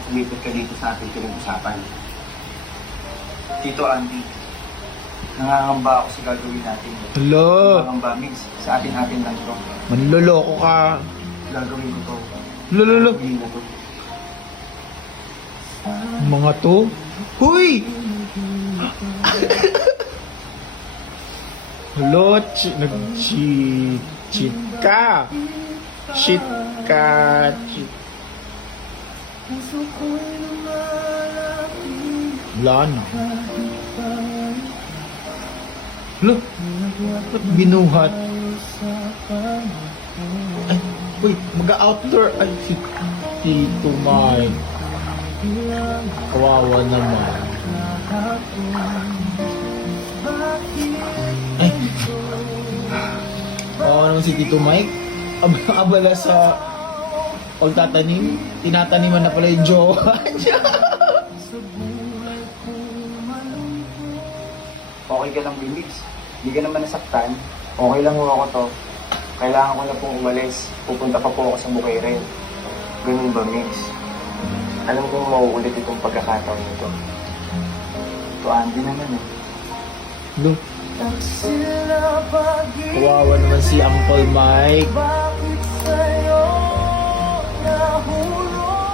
at umipit ka dito sa ating pinag-usapan. Tito Andy, nangangamba ako sa gagawin natin. Hello! Nangangamba, Migs, sa atin-atin lang ito. Manloloko ka. Gagawin ko to. Lolo, Hindi na to. mga to. Huy! Hello, nag-cheat ka. Cheat ka. Cheat. Wala na. Hello? Ba't binuhat? Ay, uy, mag-outdoor. Ay, si Tito Mike. Kawawa naman. Ay. Oo naman si Tito Mike. Abala sa pagtatanim. Tinataniman na pala yung jowa niya. Okay ka lang, Migs. Hindi ka naman nasaktan. Okay lang ako to. Kailangan ko na pong umalis. Pupunta pa po ako sa Bukayren. Ganun ba, Migs? Alam kong mauulit itong pagkakataon nito. Ito, Andy naman eh. Look. Kawawa naman si Uncle Mike.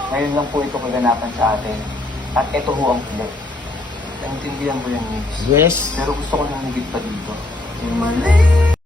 Ngayon lang po ito kaganapan sa atin. At ito ho ang kulit. Naintindihan ko yan, Migs. Yes. Pero gusto ko nang higit pa dito.